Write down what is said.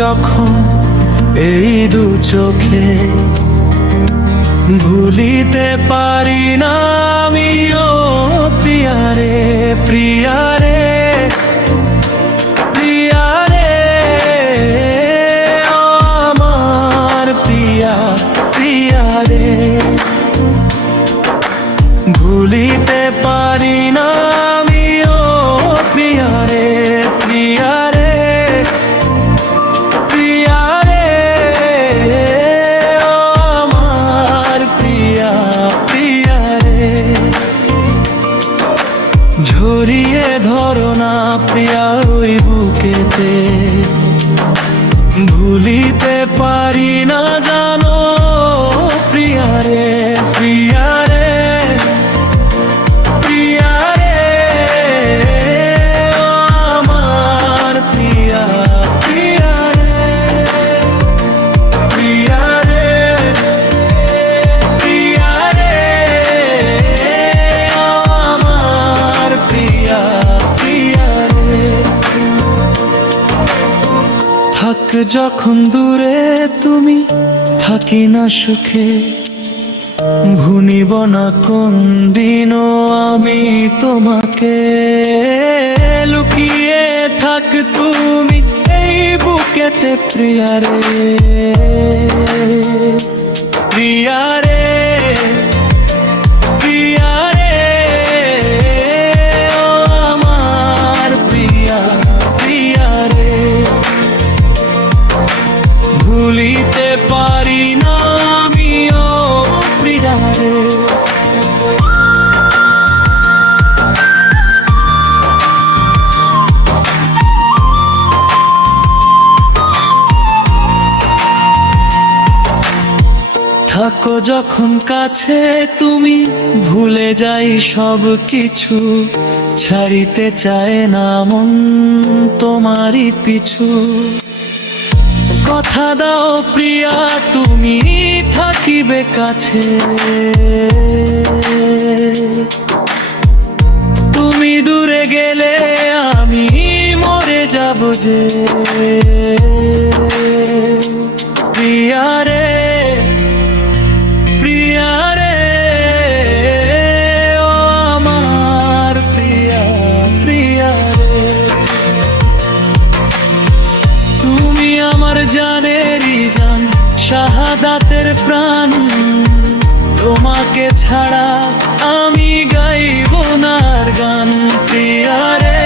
যখন এই দু চোখে, ভুলিতে পারি না আমিও প্রিয়ারে, প্রিয়ারে, প্রিয়ারে, ও আমার প্রিয়া, প্রিয়ারে। ভুলিতে পারি না আমিও প্রিয়ারে, প্রিয়ারে, প্রিয়ারে, ও আমার প্রিয়া, প্রিয়ারে। ঝরিয়ে ধরো না প্রিয়া ওই বুকেতে, ভুলিতে পারি না জানো প্রিয়ারে, প্রিয়ারে, প্রিয়ারে, ও আমার প্রিয়া, প্রিয়ারে, প্রিয়ারে, প্রিয়ারে, ও আমার প্রিয়া, প্রিয়ারে। থাক যখন দূরে তুমি, থাকি না সুখে, ভুলিব না কোন দিনও আমি তোমাকে। লুকিয়ে থাক তুমি এই বুকেতে প্রিয়ারে, প্রিয়ারে, প্রিয়ারে, ও আমার প্রিয়া, প্রিয়ারে। ভুলিতে পারি না আমিও প্রিয়ারে। থাকো যখন কাছে তুমি, ভুলে যাই সব কিছু, ছাড়িতে চায় না মন তোমারই পিছু। কথা দাও প্রিয়া তুমি থাকিবে কাছে, তুমি দূরে গেলে আমি মরে যাব যে। প্রিয়ারে, প্রিয়ারে, ও আমার প্রিয়া, প্রিয়ারে। তুমি আমার জানেরই জান, শাহাদাতের প্রাণ, তোমাকে ছাড়া আমি গাইব না আর গান। প্রিয়ারে,